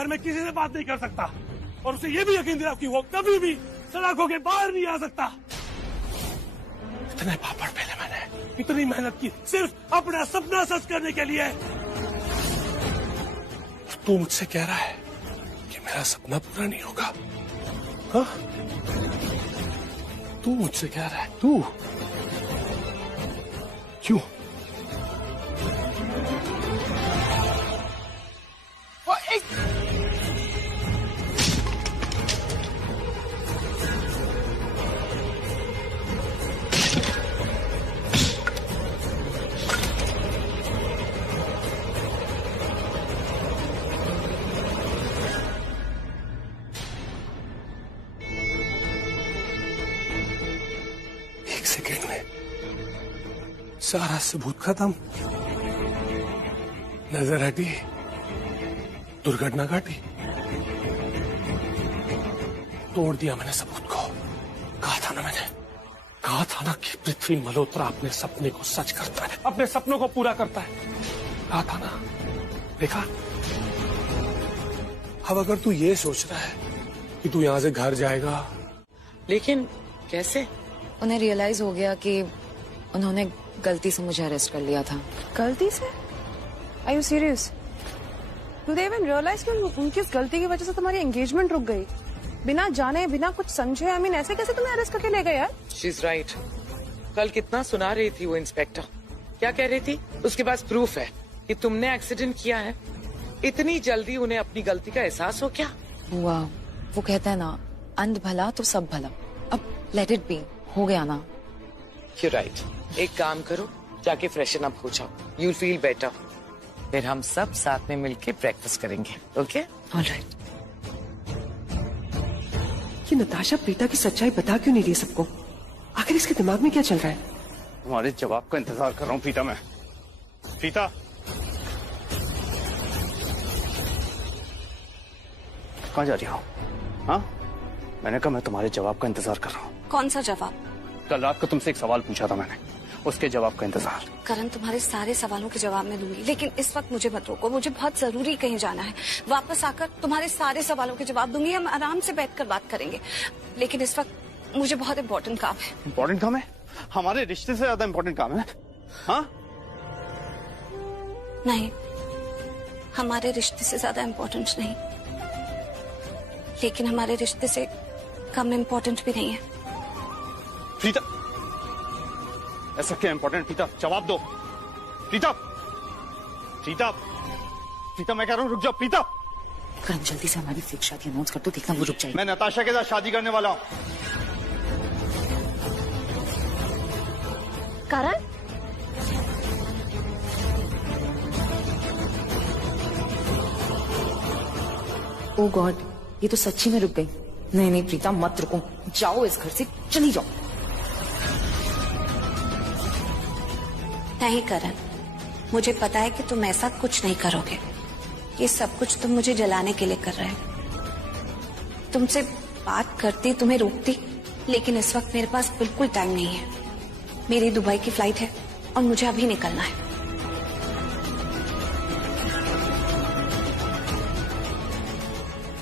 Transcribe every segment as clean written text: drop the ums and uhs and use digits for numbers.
घर में किसी से बात नहीं कर सकता, और उसे ये भी यकीन दिला कि वो कभी भी सलाखों के बाहर नहीं आ सकता। इतने पापड़ पहले मैंने, इतनी मेहनत की सिर्फ अपना सपना सच करने के लिए। तू मुझसे कह रहा है कि मेरा सपना पूरा नहीं होगा? हाँ? तू मुझसे कह रहा है? तू क्यों? एक सेकेंड में सारा सबूत खत्म, नजर हटी, दुर्घटना घटी, तोड़ दिया मैंने सबूत को। कहा था ना मैंने, कहा था ना कि पृथ्वी मल्होत्रा अपने सपने को सच करता है, अपने सपनों को पूरा करता है। कहा था ना, देखा? अब अगर तू ये सोच रहा है कि तू यहाँ से घर जाएगा, लेकिन कैसे? उन्हें रियलाइज हो गया कि उन्होंने गलती से मुझे अरेस्ट कर लिया था। गलती से? Are you serious? Do they even realize कि उनकी उस गलती की वजह से तुम्हारी एंगेजमेंट रुक गई? बिना जाने बिना कुछ समझे, I mean, ऐसे कैसे तुम्हें अरेस्ट करके ले गए यार? She's right. कल कितना सुना रही थी वो इंस्पेक्टर। क्या कह रही थी? उसके पास प्रूफ है कि तुमने एक्सीडेंट किया है। इतनी जल्दी उन्हें अपनी गलती का एहसास हो क्या? वाह, वो कहता है ना, अंध भला तो सब भला। अब लेट इट बी, हो गया ना। You're right. एक काम करो, जाके फ्रेशन अप हो जाओ। You'll feel better. फिर हम सब साथ में मिलके ब्रेकफास्ट करेंगे, ओके? ऑलराइट। ये नताशा प्रीता की सच्चाई बता क्यों नहीं रही सबको? आखिर इसके दिमाग में क्या चल रहा है? तुम्हारे जवाब का इंतजार कर रहा हूँ प्रीता। मैं प्रीता, कहाँ जा रही हो? हाँ, मैंने कहा मैं तुम्हारे जवाब का इंतजार कर रहा हूँ। कौन सा जवाब? कल रात को तुमसे एक सवाल पूछा था मैंने, उसके जवाब का इंतजार। करण, तुम्हारे सारे सवालों के जवाब मैं दूंगी, लेकिन इस वक्त मुझे मत रोको। मुझे बहुत जरूरी कहीं जाना है। वापस आकर तुम्हारे सारे सवालों के जवाब दूंगी। हम आराम से बैठकर बात करेंगे, लेकिन इस वक्त मुझे बहुत इम्पोर्टेंट काम है। इम्पोर्टेंट काम है? हमारे रिश्ते से ज्यादा इम्पोर्टेंट काम है? हाँ? नहीं, हमारे रिश्ते से ज्यादा इम्पोर्टेंट नहीं, लेकिन हमारे रिश्ते से कम इम्पोर्टेंट भी नहीं है। प्रीता, ऐसा क्या इम्पोर्टेंट? प्रीता, जवाब दो। प्रीता, प्रीता, प्रीता, मैं कह रहा हूँ रुक जाओ। प्रीता, करण जल्दी से हमारी फिक्स शादी अनाउंस कर दो, देखना वो रुक जाएगी। मैं नताशा के साथ शादी करने वाला हूँ। करण? ओ गॉड, ये तो सच्ची में रुक गई। नहीं नहीं प्रीता, मत रुको, जाओ इस घर से, चली जाओ। नहीं करण, मुझे पता है कि तुम ऐसा कुछ नहीं करोगे। ये सब कुछ तुम मुझे जलाने के लिए कर रहे हो। तुमसे बात करती, तुम्हें रोकती, लेकिन इस वक्त मेरे पास बिल्कुल टाइम नहीं है। मेरी दुबई की फ्लाइट है और मुझे अभी निकलना है।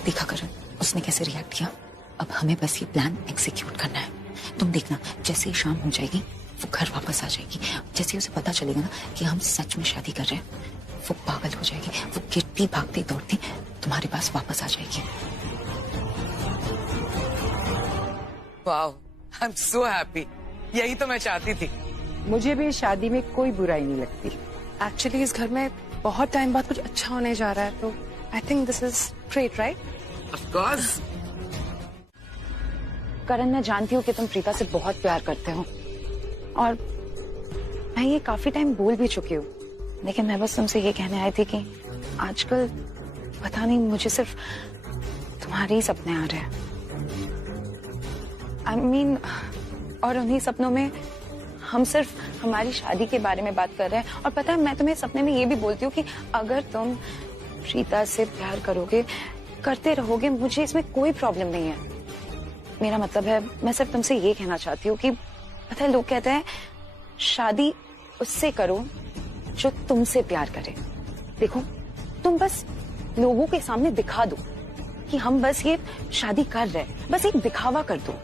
देखा करण, उसने कैसे रिएक्ट किया। अब हमें बस ये प्लान एग्जीक्यूट करना है। तुम देखना, जैसे ही शाम हो जाएगी वो घर वापस आ जाएगी। जैसे ही उसे पता चलेगा ना कि हम सच में शादी कर रहे हैं, वो पागल हो जाएगी। वो गिरती भागती दौड़ती तुम्हारे पास वापस आ जाएगी। Wow, I am so happy. यही तो मैं चाहती थी। मुझे भी शादी में कोई बुराई नहीं लगती। एक्चुअली इस घर में बहुत टाइम बाद कुछ अच्छा होने जा रहा है, तो I think this is great, right? Of course. Karan, मैं जानती हूँ कि तुम प्रीता से बहुत प्यार करते हो, और मैं ये काफी टाइम बोल भी चुकी हूँ, लेकिन मैं बस तुमसे ये कहने आई थी कि आजकल पता नहीं मुझे सिर्फ तुम्हारे ही सपने आ रहे हैं। I mean, और उन्हीं सपनों में हम सिर्फ हमारी शादी के बारे में बात कर रहे हैं। और पता है, मैं तुम्हें सपने में ये भी बोलती हूँ कि अगर तुम प्रीता से प्यार करोगे, करते रहोगे, मुझे इसमें कोई प्रॉब्लम नहीं है। मेरा मतलब है, मैं सिर्फ तुमसे ये कहना चाहती हूँ कि पता है, लोग कहते हैं शादी उससे करो जो तुमसे प्यार करे। देखो, तुम बस लोगों के सामने दिखा दो कि हम बस ये शादी कर रहे हैं, बस एक दिखावा कर दो,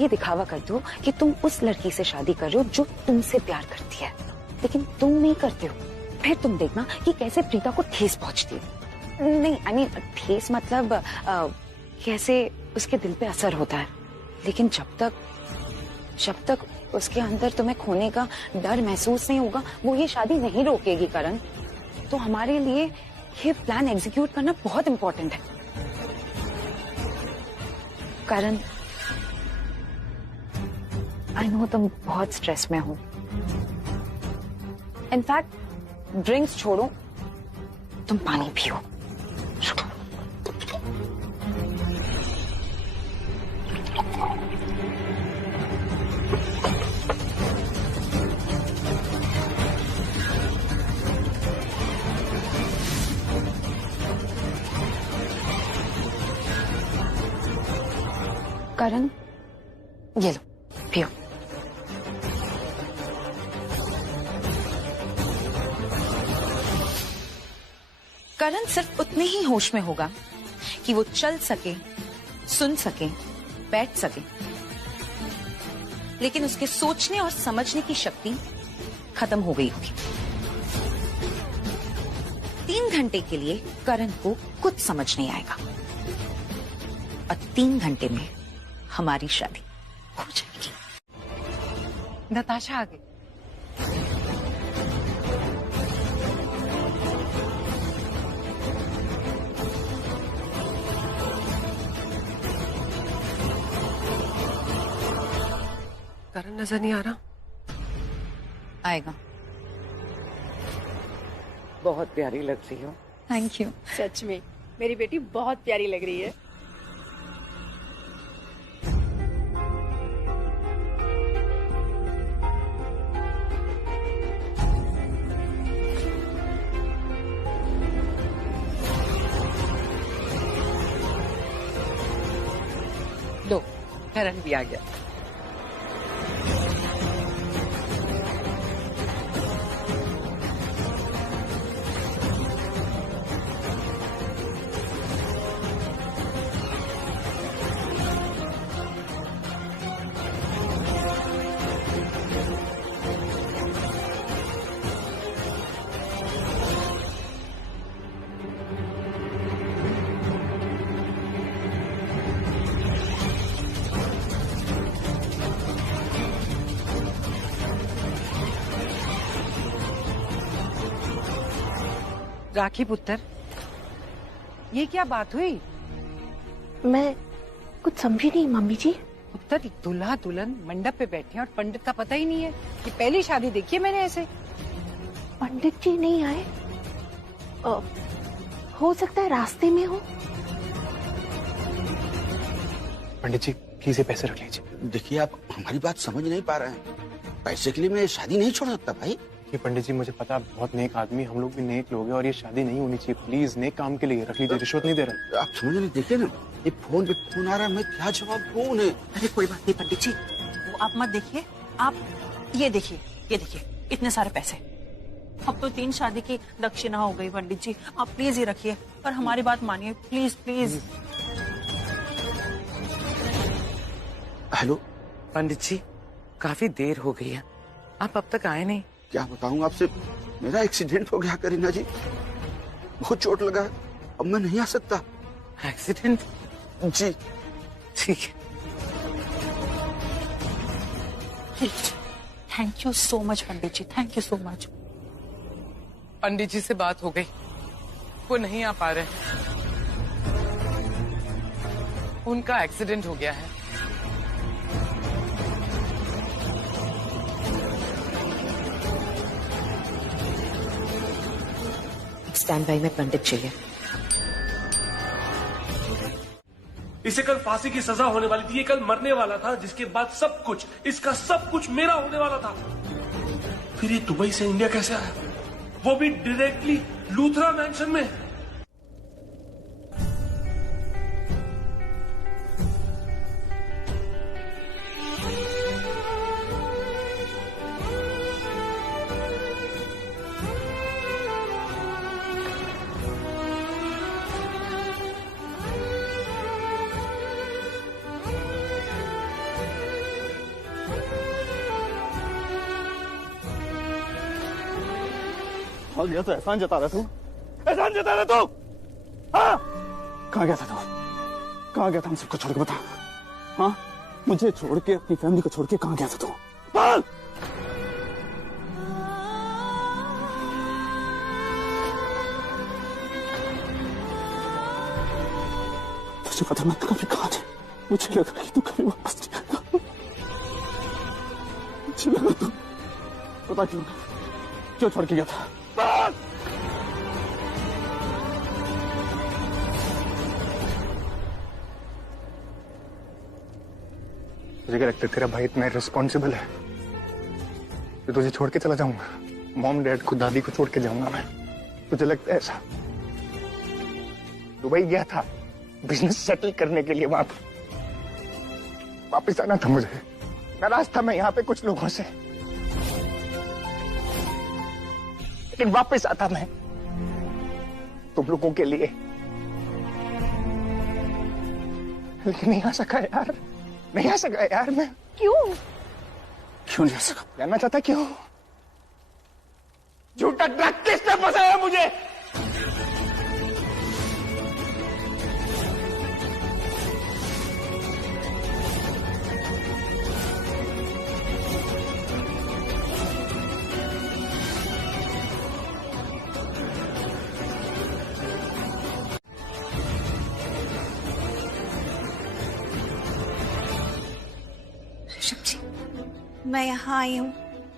ये दिखावा कर दो कि तुम उस लड़की से शादी कर रहे हो जो तुमसे प्यार करती है, लेकिन तुम नहीं करते हो। फिर तुम देखना कि कैसे प्रीता को ठेस पहुंचती है। नहीं आई मीन ठेस मतलब कैसे उसके दिल पे असर होता है। लेकिन जब तक उसके अंदर तुम्हें खोने का डर महसूस नहीं होगा, वो ये शादी नहीं रोकेगी करण। तो हमारे लिए ये प्लान एग्जीक्यूट करना बहुत इंपॉर्टेंट है। करण, आई नो तुम बहुत स्ट्रेस में हो। इनफैक्ट ड्रिंक्स छोड़ो, तुम पानी पियो। करण, ये लो, पियो। करण सिर्फ उतने ही होश में होगा कि वो चल सके, सुन सके, बैठ सके, लेकिन उसके सोचने और समझने की शक्ति खत्म हो गई होगी। 3 घंटे के लिए करण को कुछ समझ नहीं आएगा और 3 घंटे में हमारी शादी हो जाएगी। नताशा आ गई। करण नजर नहीं आ रहा। आएगा। बहुत प्यारी लग रही हो। Thank you. सच में मेरी बेटी बहुत प्यारी लग रही है। लो, करण भी आ गया। राखी पुत्र, ये क्या बात हुई? मैं कुछ समझी नहीं मम्मी जी। पुत्र, दूल्हा दुल्हन मंडप पे बैठे हैं और पंडित का पता ही नहीं है। ये पहली शादी देखी है मैंने ऐसे। पंडित जी नहीं आए? हो सकता है रास्ते में हो। पंडित जी प्लीज ये पैसे रख लीजिए। देखिए, आप हमारी बात समझ नहीं पा रहे हैं। पैसे के लिए मैं शादी नहीं छोड़ सकता भाई। ये पंडित जी, मुझे पता आप बहुत नेक आदमी, हम लोग भी नेक लोग हैं और ये शादी नहीं होनी चाहिए। प्लीज नेक काम के लिए रख लीजिए, रिश्वत नहीं दे रहा। आप समझ नहीं, देखिए ना, ये फोन पे फोन आ रहा है, मैं क्या जवाब दूं उन्हें? अरे कोई बात नहीं पंडित जी, वो आप मत देखिए, आप ये देखिए, ये देखिए इतने सारे पैसे। अब तो 3 शादी की दक्षिणा हो गई पंडित जी, आप प्लीज ये रखिए और हमारी बात मानिए, प्लीज प्लीज। हेलो पंडित जी, काफी देर हो गई है, आप अब तक आए नहीं। क्या बताऊं आपसे, मेरा एक्सीडेंट हो गया करीना जी, बहुत चोट लगा है, अब मैं नहीं आ सकता। एक्सीडेंट? जी ठीक है। Thank you so much Pandit ji, thank you so much. Pandit ji से बात हो गई, वो नहीं आ पा रहे, उनका एक्सीडेंट हो गया है। स्टैंड बाई में पंडित चाहिए। इसे कल फांसी की सजा होने वाली थी, ये कल मरने वाला था, जिसके बाद सब कुछ, इसका सब कुछ मेरा होने वाला था। फिर ये दुबई से इंडिया कैसे आया, वो भी डायरेक्टली लूथरा मैंशन में। भाग गया तो एहसान जता रहा तू। एहसान जता रहा तू? हाँ? कहाँ गया था तू? कहाँ गया था हम सबको छोड़ के बता? हाँ, मुझे छोड़ के, अपनी फैमिली को छोड़ के कहाँ गया था तू? बोल। तुझे पता मैं कभी कहाँ थे? मुझे लगा कि तू कभी वापस नहीं आएगा। मुझे लगा तू, पता क्यों छोड़ के गया था? बोल। मुझे क्या लगता है तेरा भाई इतना रिस्पॉन्सिबल है तो तुझे छोड़ के चला जाऊंगा? मॉम डैड को, दादी को छोड़ के जाऊंगा मैं? तुझे लगता है ऐसा? दुबई गया था बिजनेस सेटल करने के लिए, वहां वापिस आना था मुझे। नाराज था मैं यहाँ पे कुछ लोगों से, लेकिन वापस आता मैं तुम लोगों के लिए। लेकिन नहीं आ सका यार, नहीं आ सका यार मैं। क्यों? क्यों नहीं आ सका? जानना चाहता क्यों? झूठा ट्रक किसने फंसाया मुझे? ऋषभ जी, मैं यहाँ आई हूँ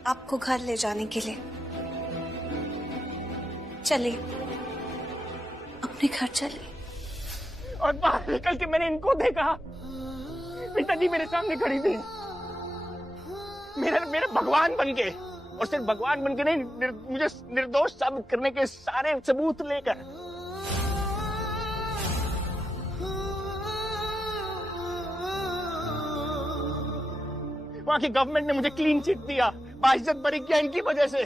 आपको घर ले जाने के लिए। चलिए, अपने घर चलिए। और बाहर निकल के मैंने इनको देखा, पिताजी मेरे सामने खड़ी थी, मेरे भगवान बन के, और सिर्फ भगवान बन के नहीं, मुझे निर्दोष साबित करने के सारे सबूत लेकर। वहां की गवर्नमेंट ने मुझे क्लीन चिट दिया, बाइज्जत बरी किया इनकी वजह से।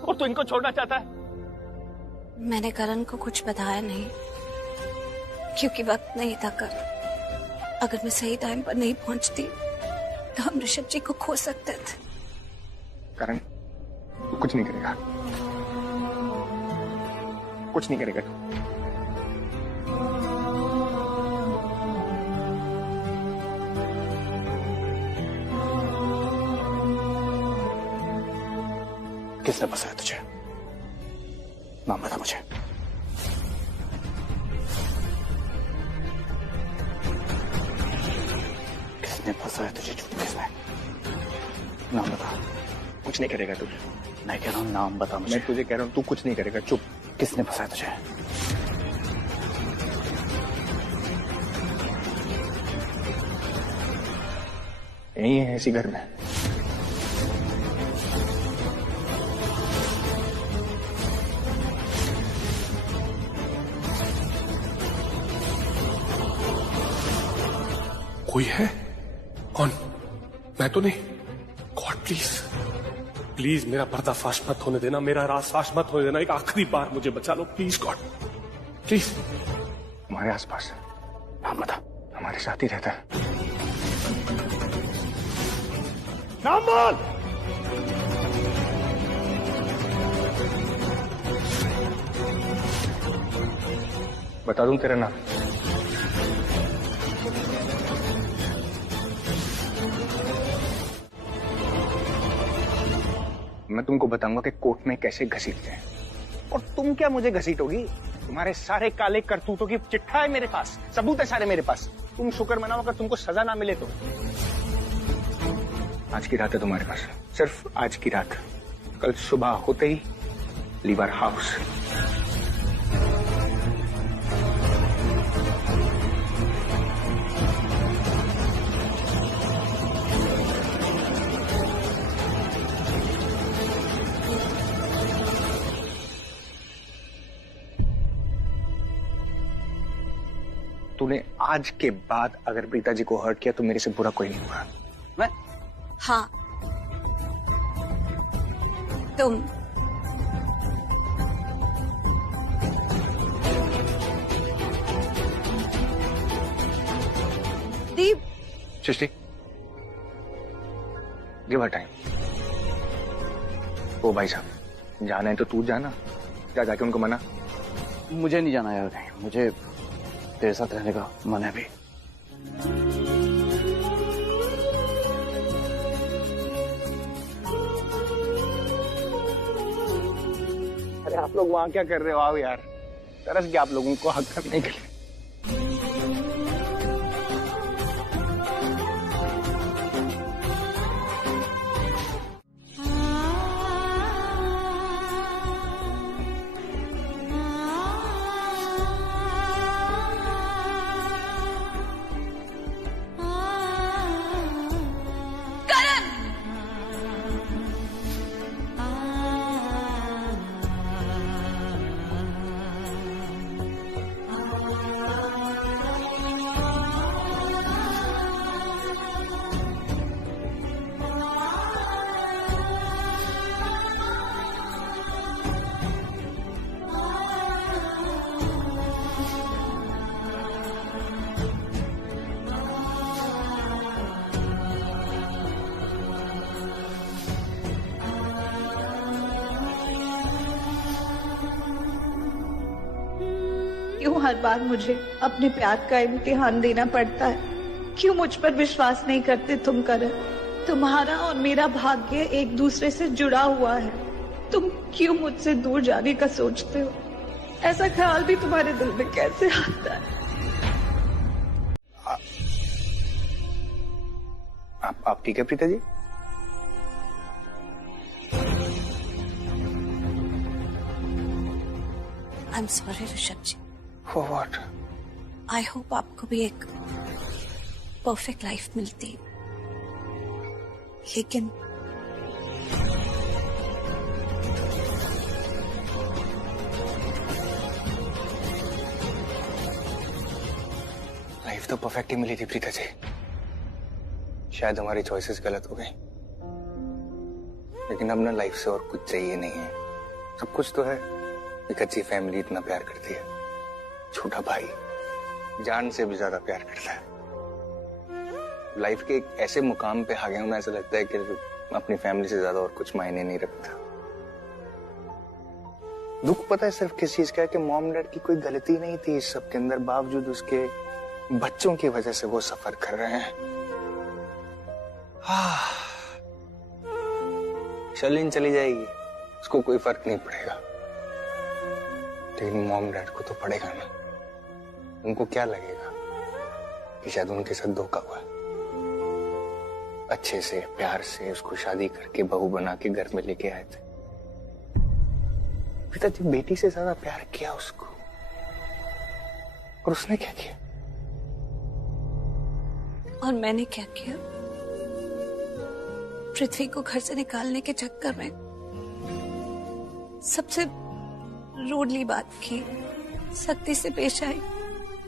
और तू इनको छोड़ना चाहता है? मैंने करण को कुछ बताया नहीं, क्योंकि वक्त नहीं था कर। अगर मैं सही टाइम पर नहीं पहुंचती तो हम ऋषभ जी को खो सकते थे। करण, तू कुछ नहीं करेगा, कुछ नहीं करेगा तू। किसने फंसाया तुझे? नाम बता मुझे। किसने फंसाया तुझे? झूठ किसने? नाम बता। कुछ नहीं करेगा तू। मैं कह रहा हूँ नाम बता मुझे। मैं तुझे कह रहा हूँ तू कुछ नहीं करेगा, चुप। किसने फंसाया तुझे? यही है इसी घर में। कोई है? कौन? मैं तो नहीं। गॉड प्लीज, प्लीज मेरा पर्दाफाश मत होने देना, मेरा राज फाश मत होने देना। एक आखिरी बार मुझे बचा लो प्लीज गॉड, प्लीज। हमारे आसपास नाम बता, हमारे साथ ही रहता है। नाम बोल। बता दूं तेरा नाम? मैं तुमको बताऊंगा कि कोर्ट में कैसे घसीटते हैं। और तुम क्या मुझे घसीटोगी? तुम्हारे सारे काले करतूतों की चिट्ठा है मेरे पास, सबूत है सारे मेरे पास। तुम शुक्र मनाओ अगर तुमको सजा ना मिले तो। आज की रात है तुम्हारे पास, सिर्फ आज की रात। कल सुबह होते ही लीव आवर हाउस। तूने आज के बाद अगर प्रीता जी को हर्ट किया तो मेरे से बुरा कोई नहीं हुआ। मैं? हाँ, तुम। दीप। सृष्टि, गिव हर टाइम। ओ भाई साहब, जाना है तो तू जाना, जाके उनको मना। मुझे नहीं जाना यार कहीं, मुझे तेरे साथ रहने का मन है भी। अरे आप लोग वहां क्या कर रहे हो? आओ यार, तरस गया आप लोगों को हक करने के लिए। क्यों हर बार मुझे अपने प्यार का इम्तिहान देना पड़ता है? क्यों मुझ पर विश्वास नहीं करते तुम करण? तुम्हारा और मेरा भाग्य एक दूसरे से जुड़ा हुआ है। तुम क्यों मुझसे दूर जाने का सोचते हो? ऐसा ख्याल भी तुम्हारे दिल में कैसे आता है? आप ठीक है Preeta ji? I am sorry Rishabh ji. For what? I hope आपको भी एक परफेक्ट लाइफ मिलती, लेकिन लाइफ तो परफेक्ट ही मिली थी प्रीता जी, शायद हमारी चॉइसेस गलत हो गई, लेकिन अब ना लाइफ से और कुछ चाहिए नहीं है। सब कुछ तो है, एक अच्छी फैमिली इतना प्यार करती है, छोटा भाई जान से भी ज्यादा प्यार करता है। लाइफ के एक ऐसे मुकाम पे आ गया हूं, ऐसा लगता है कि अपनी फैमिली से ज्यादा और कुछ मायने नहीं रखता। दुख पता है सिर्फ किस चीज का है कि मॉम डैड की कोई गलती नहीं थी इस सब के अंदर, बावजूद उसके बच्चों की वजह से वो सफर कर रहे हैं। शर्लिन चली जाएगी, उसको कोई फर्क नहीं पड़ेगा, लेकिन मॉम डैड को तो पड़ेगा ना। उनको क्या लगेगा कि शायद उनके साथ धोखा हुआ। अच्छे से प्यार से उसको शादी करके बहू बना के घर में लेके आए थे। पिताजी बेटी से ज्यादा प्यार किया उसको, और उसने क्या किया? और मैंने क्या किया? पृथ्वी को घर से निकालने के चक्कर में सबसे रूडली बात की, सख्ती से पेश आई।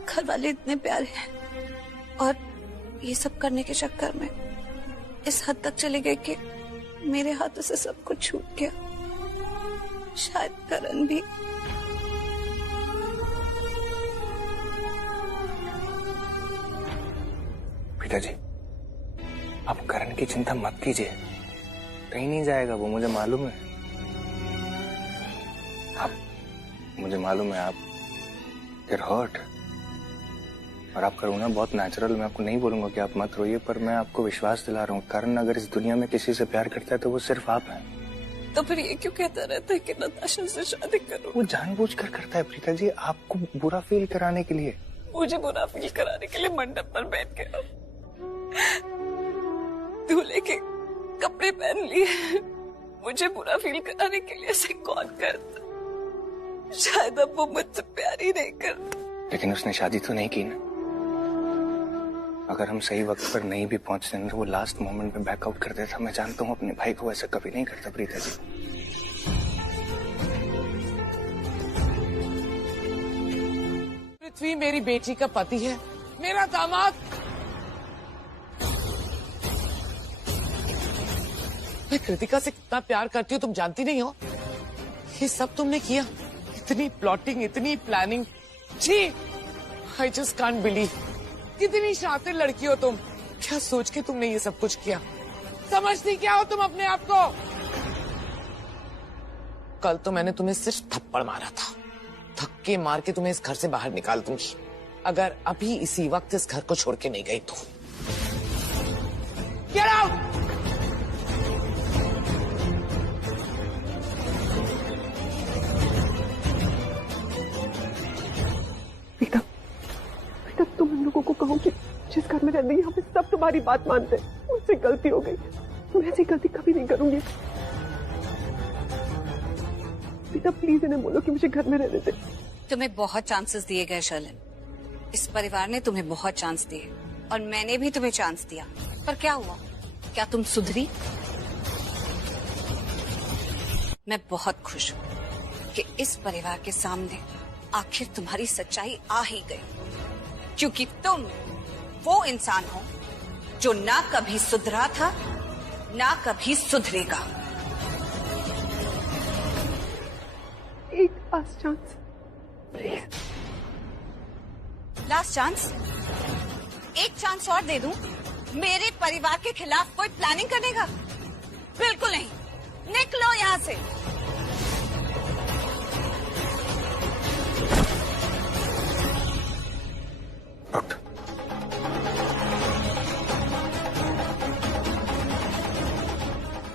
घर वाले इतने प्यारे हैं, और ये सब करने के चक्कर में इस हद तक चले गए कि मेरे हाथों से सब कुछ छूट गया। शायद करण भी। पिताजी आप करण की चिंता मत कीजिए, कहीं नहीं जाएगा वो, मुझे मालूम है। मुझे मालूम है आप हर्ट, और आपका रोना बहुत नेचुरल। मैं आपको नहीं बोलूंगा कि आप मत रोइए, पर मैं आपको विश्वास दिला रहा हूँ, करण अगर इस दुनिया में किसी से प्यार करता है तो वो सिर्फ आप हैं। तो फिर ये क्यों कहता रहता है कि नताशा से शादी करो? वो जानबूझकर करता है प्रीता जी, आपको बुरा फील कराने के लिए। मुझे बुरा फील कराने के लिए मंडप पर बैठ के दूल्हे के कपड़े पहन लिए, मुझे बुरा फील कराने के लिए ऐसे कौन करता? शायद अब वो मुझसे प्यार ही नहीं करता। लेकिन उसने शादी तो नहीं की ना। अगर हम सही वक्त पर नहीं भी पहुंचते तो वो लास्ट मोमेंट पे बैकआउट कर देता। मैं जानता हूँ अपने भाई को ऐसा कभी नहीं करता प्रीता जी। पृथ्वी मेरी बेटी का पति है, मेरा दामाद। मैं कृतिका से कितना प्यार करती हूँ तुम जानती नहीं हो। ये सब तुमने किया, इतनी प्लॉटिंग, इतनी प्लानिंग। जी, आई जस्ट कांट बिलीव। कितनी शातिर लड़की हो तुम। क्या सोच के तुमने ये सब कुछ किया? समझती क्या हो तुम अपने आप को? कल तो मैंने तुम्हें सिर्फ थप्पड़ मारा था, धक्के मार के तुम्हें इस घर से बाहर निकाल दूंगी अगर अभी इसी वक्त इस घर को छोड़ के नहीं गई तो। Get out! बेटा, बेटा तुम उन लोगों को कहो कि जिस घर में रहती है यहाँ पे सब तुम्हारी बात मानते हैं। मुझसे गलती हो गई, मैं ऐसी गलती कभी नहीं करूंगी। बेटा प्लीज इन्हें बोलो कि मुझे घर में रहने दे। तुम्हें बहुत चांसेस दिए गए शर्लिन, इस परिवार ने तुम्हें बहुत चांस दिए और मैंने भी तुम्हें चांस दिया, पर क्या हुआ? क्या तुम सुधरी? मैं बहुत खुश हूँ कि इस परिवार के सामने आखिर तुम्हारी सच्चाई आ ही गई, क्योंकि तुम वो इंसान हो जो ना कभी सुधरा था ना कभी सुधरेगा। एक last chance please. Last chance? एक चांस और दे दूं? मेरे परिवार के खिलाफ कोई प्लानिंग करने का? बिल्कुल नहीं, निकलो यहाँ से।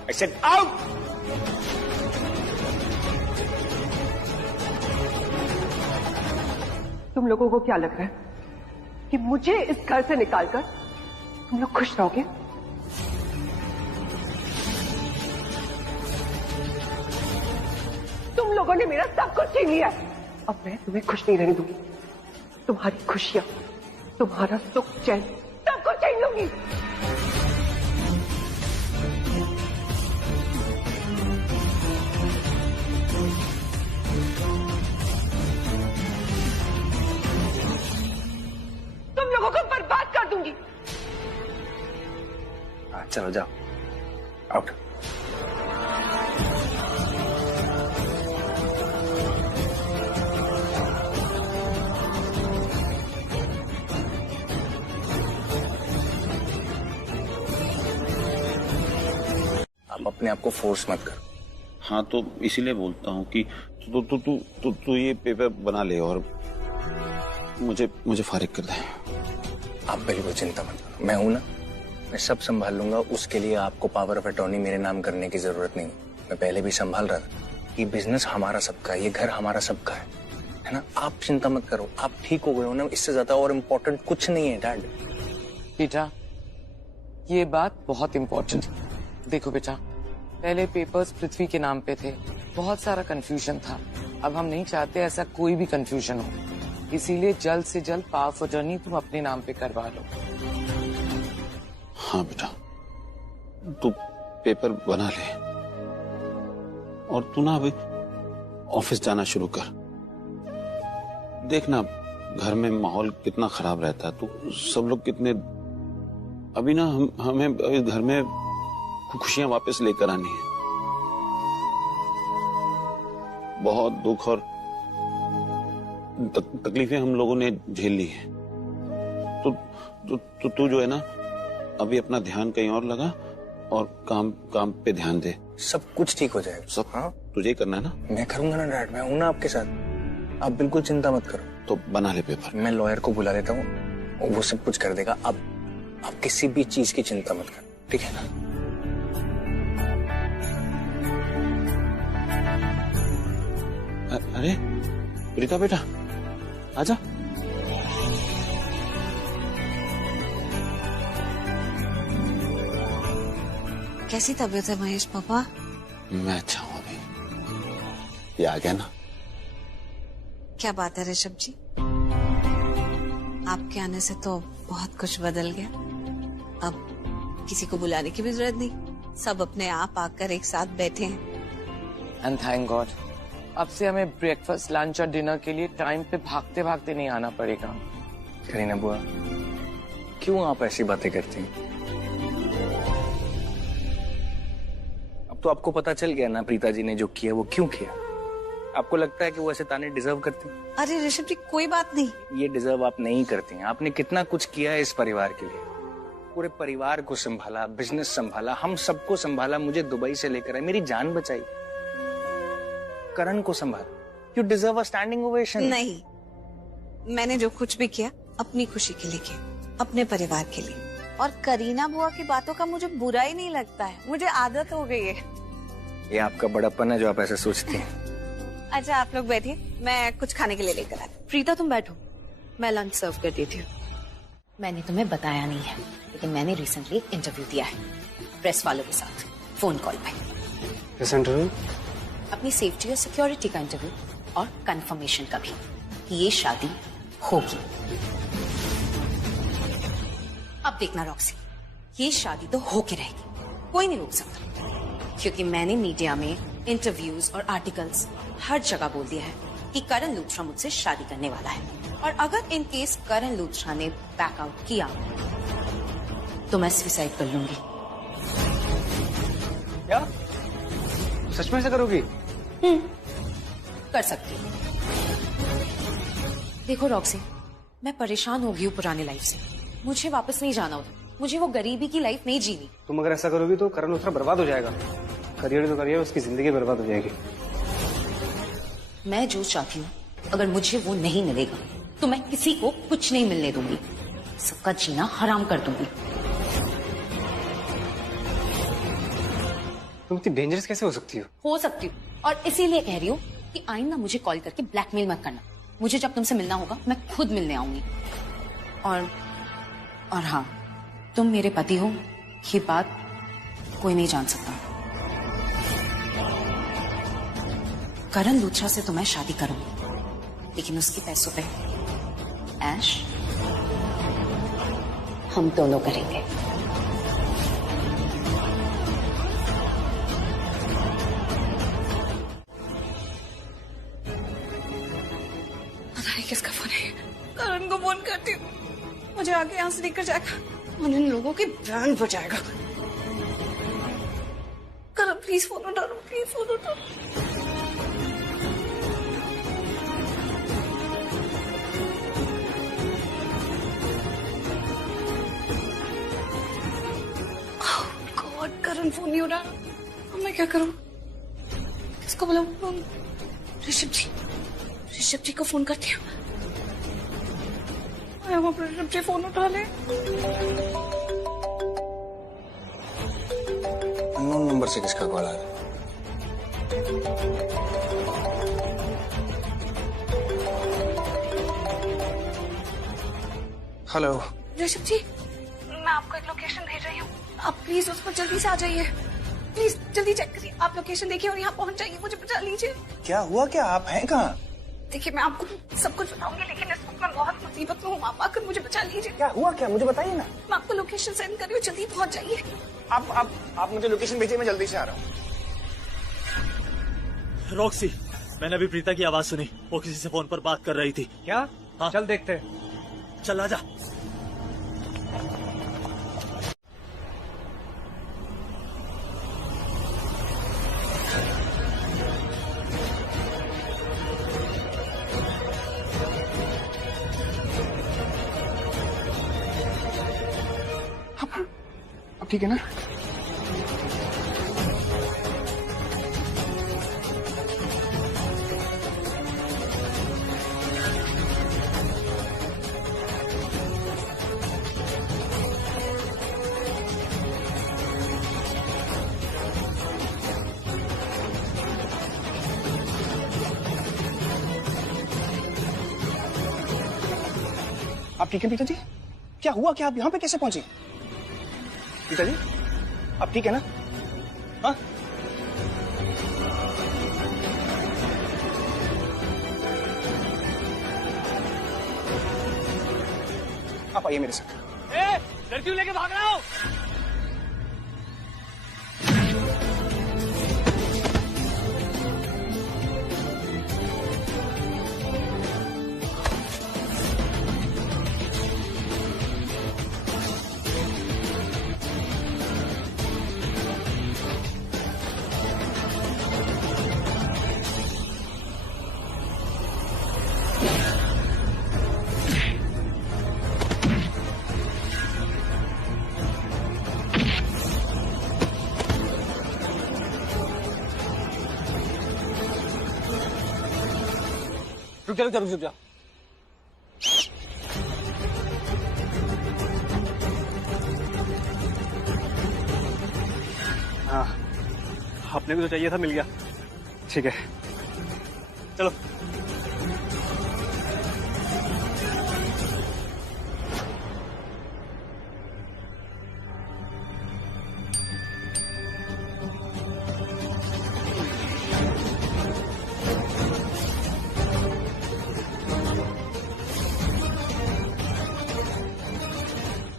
I said out! तुम लोगों को क्या लग रहा है कि मुझे इस घर से निकालकर तुम लोग खुश रहोगे? तुम लोगों ने मेरा सब कुछ छीन लिया, अब मैं तुम्हें खुश नहीं रहने दूंगी। तुम्हारी खुशियां, तुम्हारा सुख चैन सब कुछ छीन लूंगी। तुम लोगों को बर्बाद कर दूंगी। चलो जाओ, आउट। आप अपने आप को फोर्स मत करो। हाँ तो इसीलिए बोलता हूँ कि तू ये पेपर बना ले और मुझे फारिग कर दे। आप बिल्कुल चिंता मत करो, मैं हूं ना, मैं सब संभाल लूंगा। उसके लिए आपको पावर ऑफ अटॉर्नी मेरे नाम करने की जरूरत नहीं। मैं पहले भी संभाल रहा था। ये बिजनेस हमारा सबका है, ये घर हमारा सबका है ना। आप चिंता मत करो, आप ठीक हो गए हो ना, इससे ज्यादा और इम्पोर्टेंट कुछ नहीं है डैड। बेटा ये बात बहुत इम्पोर्टेंट है। देखो बेटा, पहले पेपर्स पृथ्वी के नाम पे थे, बहुत सारा कंफ्यूजन था। अब हम नहीं चाहते ऐसा कोई भी कंफ्यूजन हो, इसीलिए जल्द से जल्द पावर ऑफ अटॉर्नी तुम अपने नाम पे करवा लो। हाँ बेटा, तू पेपर बना ले और तू ना अभी ऑफिस जाना शुरू कर। देखना घर में माहौल कितना खराब रहता है, तो सब लोग कितने अभी ना हमें इस घर में खुशियां वापस लेकर आनी है। बहुत दुख और तकलीफें हम लोगों ने झेल ली है। तो तू जो है ना अभी अपना ध्यान कहीं और लगा और काम पे ध्यान दे। सब कुछ ठीक हो जाएगा। सब हाँ तुझे ही करना है ना। मैं करूंगा ना डैड, मैं हूं ना आपके साथ। आप बिल्कुल चिंता मत करो। तो बना ले पेपर। मैं लॉयर को बुला लेता हूँ, वो सब कुछ कर देगा। अब आप किसी भी चीज की चिंता मत करो, ठीक है ना। अरे रीता बेटा आजा। कैसी तबीयत है महेश पापा? मैं अच्छा हूँ अभी। ये आ गया ना। क्या बात है ऋषभ जी, आपके आने से तो बहुत कुछ बदल गया। अब किसी को बुलाने की भी जरूरत नहीं, सब अपने आप आकर एक साथ बैठे हैं। एंड थैंक गॉड, अब से हमें ब्रेकफास्ट, लंच और डिनर के लिए टाइम पे भागते भागते नहीं आना पड़ेगा। करीना बुआ, क्यों आप ऐसी बातें करती हैं? अब तो आपको पता चल गया ना प्रीता जी ने जो किया वो क्यों किया। आपको लगता है कि वो ऐसे ताने डिजर्व करती हैं? अरे ऋषभ जी कोई बात नहीं। ये डिजर्व आप नहीं करती हैं। आपने कितना कुछ किया है इस परिवार के लिए, पूरे परिवार को संभाला, बिजनेस संभाला, हम सबको संभाला, मुझे दुबई से लेकर आए, मेरी जान बचाई। करण को संभाला। You deserve a standing ovation. नहीं, मैंने जो कुछ भी किया अपनी खुशी के लिए किया, अपने परिवार के लिए। और करीना बुआ की बातों का मुझे बुरा ही नहीं लगता है, मुझे आदत हो गई है। ये आपका बड़प्पन है जो आप ऐसे सोचती हैं। अच्छा आप लोग बैठिए, मैं कुछ खाने के लिए लेकर आती। प्रीता तुम बैठो, मैं लंच सर्व कर देती हूँ। मैंने तुम्हें बताया नहीं है, लेकिन मैंने रिसेंटली एक इंटरव्यू दिया है प्रेस वालों के साथ, फोन कॉल पे। किस इंटरव्यू? अपनी सेफ्टी और सिक्योरिटी का इंटरव्यू, और कंफर्मेशन का भी कि ये शादी होगी। अब देखना रॉक्सी, ये शादी तो होके रहेगी, कोई नहीं रोक सकता, क्योंकि मैंने मीडिया में इंटरव्यूज और आर्टिकल्स हर जगह बोल दिया है कि करण लूथरा मुझसे शादी करने वाला है। और अगर इन केस करण लूथरा ने बैकआउट किया तो मैं सुसाइड कर लूंगी। क्या सच में ऐसा करोगी? कर सकती हूँ। देखो रॉक्सी, मैं परेशान हो गई हूँ पुराने लाइफ से, मुझे वापस नहीं जाना उधर, मुझे वो गरीबी की लाइफ नहीं जीनी। तुम अगर ऐसा करोगी तो करण लूथरा बर्बाद हो जाएगा। करियर तो करियर, उसकी जिंदगी बर्बाद हो जाएगी। मैं जो चाहती हूँ अगर मुझे वो नहीं मिलेगा तो मैं किसी को कुछ नहीं मिलने दूंगी, सबका जीना हराम कर दूंगी। तुम इतनी डेंजरस कैसे हो सकती हो सकती हूँ, और इसीलिए कह रही हूँ कि आइंदा मुझे कॉल करके ब्लैकमेल मत करना। मुझे जब तुमसे मिलना होगा मैं खुद मिलने आऊंगी। और हाँ, तुम मेरे पति हो, ये बात कोई नहीं जान सकता। करण लूथरा से तो मैं शादी करूंगी, लेकिन उसके पैसों पे ऐश हम दोनों करेंगे। पता नहीं किसका फोन है। करण को फोन करती हूँ, मुझे आगे यहाँ से लेकर जाएगा और इन लोगों की ब्रांड बचाएगा। करण प्लीज फोन उठा लो, प्लीज फोन उठा लो। करण फोन नहीं उठा, अब मैं क्या करूं? किसको बुलाऊं? ऋषभ जी को फोन करती हूँ। ऋषभ जी फोन उठा ले। अननोन नंबर से किसका कॉल आ रहा है? हेलो ऋषभ जी, मैं आपको एक लोकेशन भेज रही हूँ, आप प्लीज उस पर जल्दी से आ जाइए। प्लीज जल्दी चेक करिए, आप लोकेशन देखिए और यहाँ पहुँच जाइए, मुझे बचा लीजिए। क्या हुआ? क्या आप हैं कहाँ? देखिए मैं आपको सब कुछ बताऊंगी, लेकिन इस वक्त मैं बहुत मुसीबत में हूँ, आप आकर मुझे बचा लीजिए। क्या हुआ? क्या मुझे बताइए ना। मैं आपको लोकेशन सेंड कर रही हूँ, जल्दी पहुँच जाइए। आप मुझे लोकेशन भेजिए, मैं जल्दी से आ रहा हूँ। रॉक्सी, मैंने अभी प्रीता की आवाज सुनी, वो किसी से फोन पर बात कर रही थी। क्या? हाँ चल देखते। चल आजा। अब ठीक है ना? आप ठीक है पीता जी? क्या हुआ? क्या आप यहाँ पे कैसे पहुंचे? पीता जी आप ठीक है ना? हाँ? आप आइए मेरे साथ। लड़कियों लेके भाग रहा हूँ। रुक जा रुक जा। हाँ, अपने को जो चाहिए था मिल गया। ठीक है, चलो।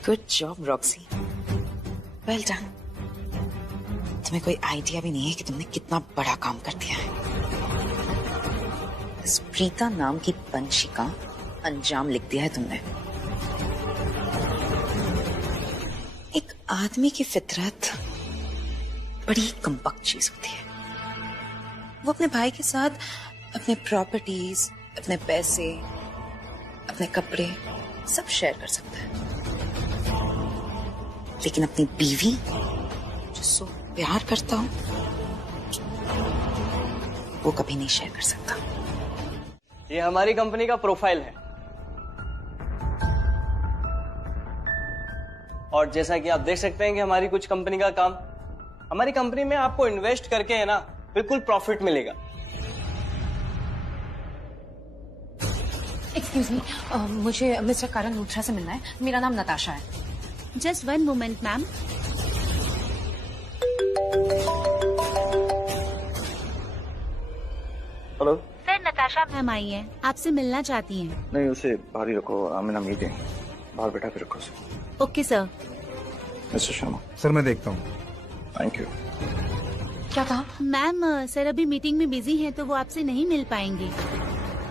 Good job Roxy, well done. तुम्हें कोई आइडिया भी नहीं है कि तुमने कितना बड़ा काम कर दिया है। इस प्रीता नाम की पंछी का अंजाम लिख दिया है तुमने। एक आदमी की फितरत बड़ी कमबख्त चीज होती है। वो अपने भाई के साथ अपने प्रॉपर्टीज, अपने पैसे, अपने कपड़े सब शेयर कर सकता है, लेकिन अपनी बीवी जिसको प्यार करता हूं वो कभी नहीं शेयर कर सकता। ये हमारी कंपनी का प्रोफाइल है और जैसा कि आप देख सकते हैं कि हमारी कुछ कंपनी का काम, हमारी कंपनी में आपको इन्वेस्ट करके है ना बिल्कुल प्रॉफिट मिलेगा। एक्सक्यूज मी, मुझे मिस्टर करण लूथरा से मिलना है। मेरा नाम नताशा है। Just 1 moment ma'am. Hello sir, Natasha ma'am आई है, आपसे मिलना चाहती हैं। नहीं, उसे बाहर ही रखो। आमिना मीटिंग बाहर बैठा के रखो उसे। Okay sir. Mister Sharma. Sir मैं देखता हूँ। Thank you. क्या कहा? मैम सर अभी मीटिंग में बिजी हैं तो वो आपसे नहीं मिल पाएंगे।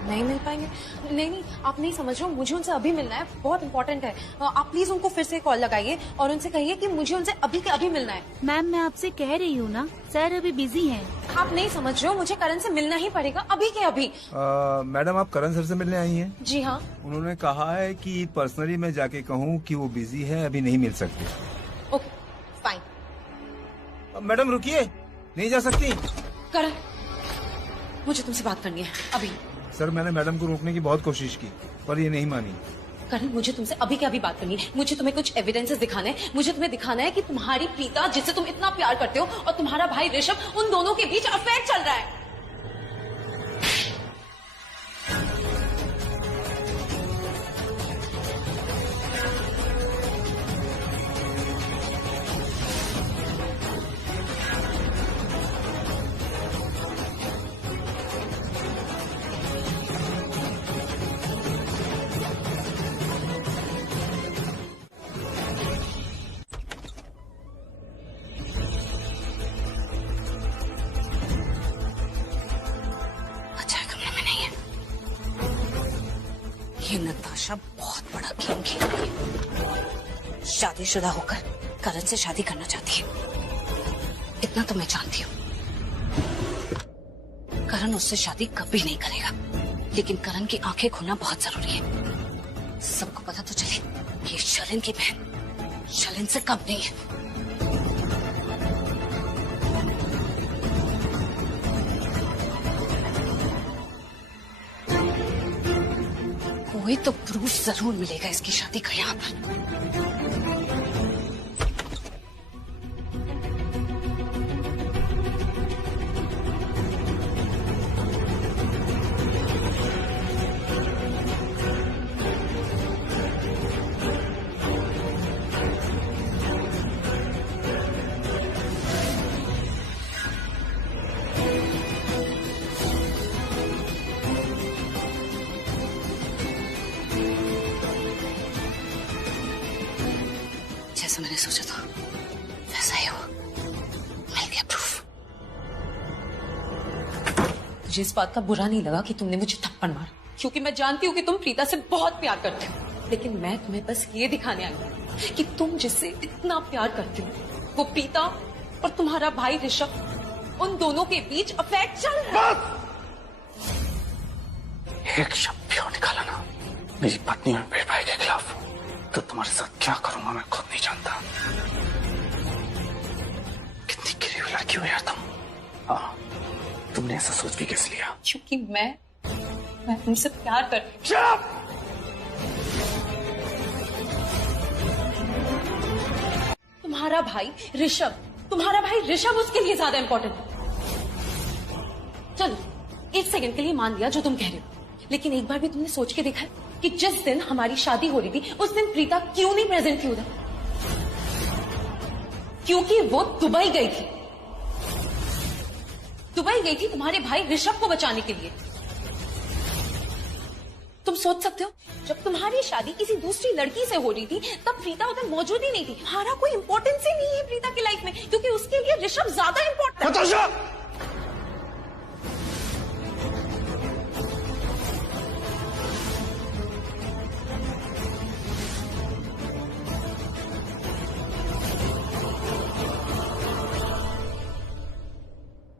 नहीं मिल पाएंगे? नहीं, आप नहीं समझ रहे हो, मुझे उनसे अभी मिलना है, बहुत इंपॉर्टेंट है। आप प्लीज उनको फिर से कॉल लगाइए और उनसे कहिए कि मुझे उनसे अभी के अभी मिलना है। मैम मैं आपसे कह रही हूँ ना, सर अभी बिजी हैं। आप नहीं समझ रहे हो, मुझे करण से मिलना ही पड़ेगा अभी के अभी। मैडम आप करण सर से मिलने आई हैं? जी हाँ। उन्होंने कहा है कि पर्सनली मैं जाके कहूँ कि वो बिजी है, अभी नहीं मिल सकते। Okay fine. मैडम रुकिए, नहीं जा सकती। करण, मुझे तुमसे बात करनी है अभी। सर मैंने मैडम को रोकने की बहुत कोशिश की पर ये नहीं मानी। करण, मुझे तुमसे अभी के अभी बात करनी है। मुझे तुम्हें कुछ एविडेंसेस दिखाने हैं। मुझे तुम्हें दिखाना है कि तुम्हारी प्रीता जिससे तुम इतना प्यार करते हो और तुम्हारा भाई ऋषभ, उन दोनों के बीच अफेयर चल रहा है। ये नताशा बहुत बड़ा गेम खेल रही है। शादीशुदा होकर करण से शादी करना चाहती है, इतना तो मैं जानती हूँ। करण उससे शादी कभी नहीं करेगा, लेकिन करण की आंखें खोलना बहुत जरूरी है। सबको पता तो चले ये शलिन की बहन शलिन से कम नहीं है। कोई तो प्रूफ जरूर मिलेगा इसकी शादी का यहाँ पर। जैसा मैंने सोचा था वैसा ही हुआ, मिल गया प्रूफ। मुझे इस बात का बुरा नहीं लगा कि तुमने मुझे थप्पड़ मारा, क्योंकि मैं जानती हूँ कि तुम प्रीता से बहुत प्यार करते हो। लेकिन मैं तुम्हें बस ये दिखाने आई हूँ कि तुम जिससे इतना प्यार करते हो वो प्रीता और तुम्हारा भाई ऋषभ, उन दोनों के बीच अफेयर चल रहा है। एक शब्द भी और निकाला ना मेरी पत्नी और मेरे भाई के खिलाफ तो तुम्हारे साथ क्या करूंगा मैं खुद नहीं जानता। कितनी गिरी हुई लड़की हो यार तुम। हाँ, तुमने ऐसा सोच भी कैसे लिया? क्योंकि मैं मैं तुमसे प्यार कर। तुम्हारा भाई ऋषभ उसके लिए ज्यादा इम्पोर्टेंट है। चलो एक सेकंड के लिए मान लिया जो तुम कह रहे हो, लेकिन एक बार भी तुमने सोच के देखा है कि जिस दिन हमारी शादी हो रही थी उस दिन प्रीता क्यों नहीं प्रेजेंट थी उधर? क्योंकि वो दुबई गई थी। दुबई गई थी तुम्हारे भाई ऋषभ को बचाने के लिए। तुम सोच सकते हो जब तुम्हारी शादी किसी दूसरी लड़की से हो रही थी तब प्रीता उधर मौजूद ही नहीं थी। हमारा कोई इंपॉर्टेंस ही नहीं है प्रीता की लाइफ में, क्योंकि उसके लिए ऋषभ ज्यादा इंपॉर्टेंट है।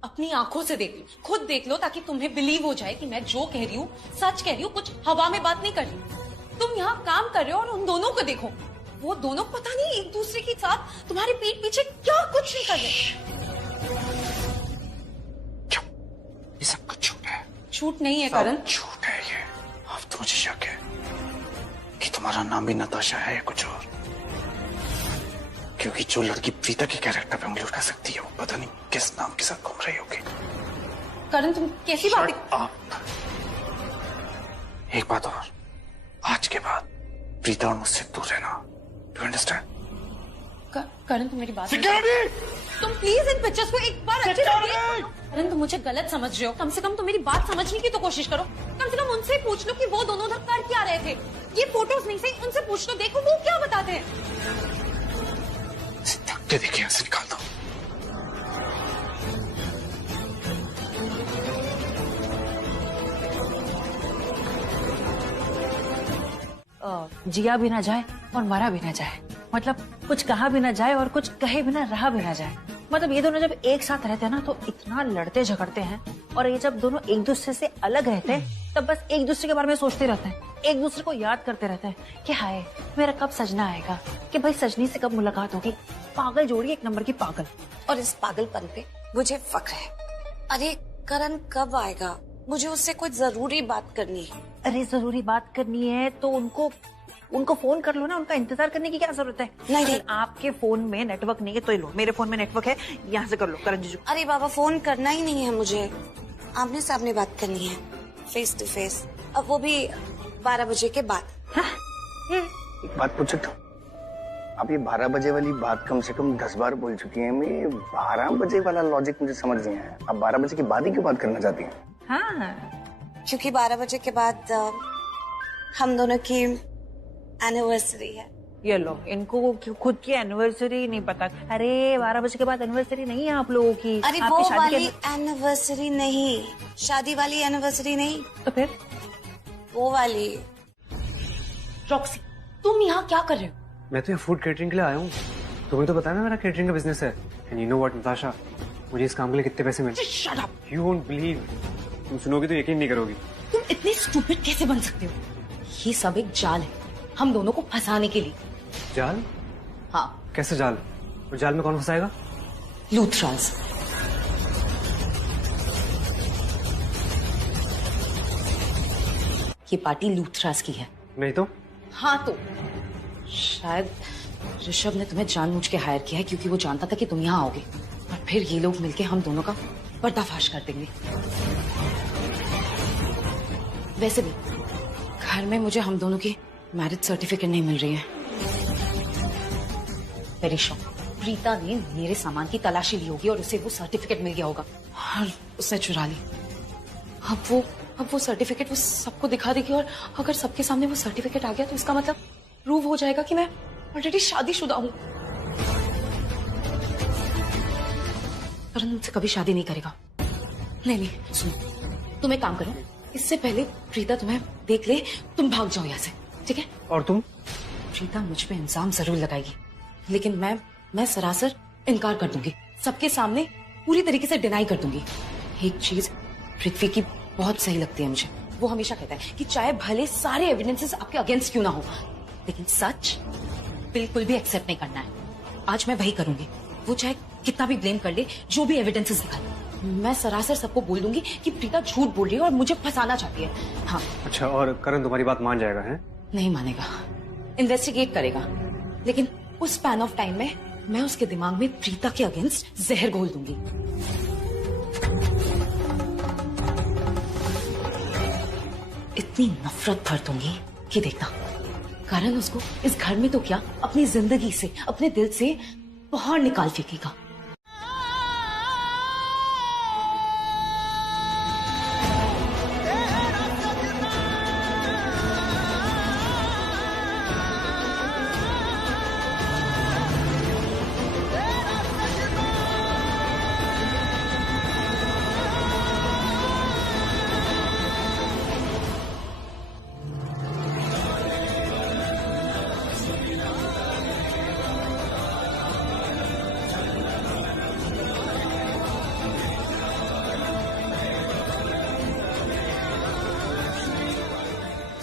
अपनी आंखों से देख लो, खुद देख लो, ताकि तुम्हें बिलीव हो जाए कि मैं जो कह रही हूँ सच कह रही हूँ, कुछ हवा में बात नहीं कर रही। तुम यहाँ काम कर रहे हो और उन दोनों को देखो, वो दोनों पता नहीं एक दूसरे के साथ तुम्हारे पीठ पीछे क्या कुछ नहीं कर रहे। ये सब कुछ झूठ है। झूठ नहीं है करण, झूठ है ये। अब तो मुझे शक है कि तुम्हारा नाम भी नताशा है या कुछ और, क्योंकि जो लड़की प्रीता के कैरेक्टर पे उंगली उठा सकती है वो पता नहीं किस नाम के साथ घूम रही होगी। करण तुम कैसी बातें? एक बात और, आज के बाद प्रीता और मुझसे दूर रहना। Do understand? करण तुम मेरी बात तुम प्लीज इन पिक्चर्स को एक बार अच्छे से देखो। करण तुम मुझे गलत समझ रहे हो, कम से कम तुम मेरी बात समझने की तो कोशिश करो। कम से कम उनसे पूछ लो कि वो दोनों उधर कर क्या रहे थे। ये फोटोज नहीं सही, उनसे पूछ लो, देखो वो क्या बताते हैं। धक्के देखे ऐसे निकाल दो। जिया भी ना जाए और मरा भी ना जाए, मतलब कुछ कहा भी ना जाए और कुछ कहे भी ना रहा भी ना जाए। मतलब ये दोनों जब एक साथ रहते हैं ना तो इतना लड़ते झगड़ते हैं, और ये जब दोनों एक दूसरे से अलग रहते हैं तब बस एक दूसरे के बारे में सोचते रहते हैं, एक दूसरे को याद करते रहते हैं कि हाय मेरा कब सजना आएगा, कि भाई सजनी से कब मुलाकात होगी। पागल जोड़ी, एक नंबर की पागल। और इस पागलपन पे मुझे फक्र है। अरे करण कब आएगा? मुझे उससे कोई जरूरी बात करनी है। अरे जरूरी बात करनी है तो उनको फोन कर लो ना, उनका इंतजार करने की क्या जरूरत है? नहीं, आपके फोन में नेटवर्क नहीं है तो लो, मेरे फोन में नेटवर्क है, यहाँ से कर लो करण जीजू। अरे बाबा फोन करना ही नहीं है मुझे, आमने सामने बात करनी है, फेस टू फेस। अब वो भी 12 बजे के बाद। एक बात पूछ सकता हूँ? अब ये 12 बजे वाली बात कम से कम 10 बार बोल चुकी है। मैं 12 बजे वाला लॉजिक मुझे समझ नहीं आया। अब 12 बजे के बाद ही क्यों बात करना चाहती है? हाँ, क्योंकि 12 बजे के बाद हम दोनों की एनिवर्सरी है। ये लो, इनको खुद की एनिवर्सरी नहीं पता। अरे 12 बजे के बाद एनिवर्सरी नहीं है आप लोगों की। अरे वो वाली एनिवर्सरी नहीं, शादी वाली एनिवर्सरी नहीं। तो फिर वो वाली। रॉक्सी तुम यहाँ क्या कर रहे हो? मैं तो यहाँ फूड केटरिंग के लिए आया हूँ। तुम्हें तो पता है ना मेरा केटरिंग का बिजनेस है। And you know what Natasha, मुझे इस काम के लिए कितने पैसे मिले? Shut up. You won't believe. तुम सुनोगी तो यकीन नहीं करोगी। तुम इतने स्टूपिड कैसे बन सकते हो? ये सब एक जाल है हम दोनों को फंसाने के लिए। जाल? हाँ। कैसे जाल? और जाल में कौन फंसाएगा? लूथराज। ये पार्टी लूथराज की है। नहीं तो? हाँ तो शायद ऋषभ ने तुम्हें जानबूझ के हायर किया है, क्योंकि वो जानता था कि तुम यहाँ आओगे, और फिर ये लोग मिलके हम दोनों का पर्दाफाश कर देंगे। वैसे भी घर में मुझे हम दोनों की मैरिज सर्टिफिकेट नहीं मिल रही है। वेरी श्योर प्रीता ने मेरे सामान की तलाशी ली होगी और उसे वो सर्टिफिकेट मिल गया होगा और उसने चुरा ली। अब वो सर्टिफिकेट वो सबको दिखा देगी, और अगर सबके सामने वो सर्टिफिकेट आ गया तो इसका मतलब प्रूव हो जाएगा कि मैं ऑलरेडी शादीशुदा हूँ। करण मुझसे कभी शादी नहीं करेगा। नहीं सुनो, तुम एक काम करो, इससे पहले प्रीता तुम्हें देख ले तुम भाग जाओ यहाँ से, ठीक है? और तुम? प्रीता मुझ पे इल्जाम जरूर लगाएगी, लेकिन मैं सरासर इनकार कर दूंगी, सबके सामने पूरी तरीके से डिनाई कर दूंगी। एक चीज पृथ्वी की बहुत सही लगती है मुझे, वो हमेशा कहता है कि चाहे भले सारे एविडेंसेस आपके अगेंस्ट क्यों ना हो, लेकिन सच बिल्कुल भी एक्सेप्ट नहीं करना है। आज मैं वही करूंगी, वो चाहे कितना भी ब्लेम कर ले, जो भी एविडेंसेस दिखा ले, मैं सरासर सबको बोल दूंगी कि प्रीता झूठ बोल रही है और मुझे फंसाना चाहती है। हाँ। अच्छा, और करण तुम्हारी बात मान जाएगा? है नहीं मानेगा, इन्वेस्टिगेट करेगा, लेकिन उस स्पैन ऑफ टाइम में मैं उसके दिमाग में प्रीता के अगेंस्ट जहर घोल दूंगी। इतनी नफरत भर दूंगी कि देखना, करण उसको इस घर में तो क्या, अपनी जिंदगी से, अपने दिल से बाहर निकाल फेंकेगा।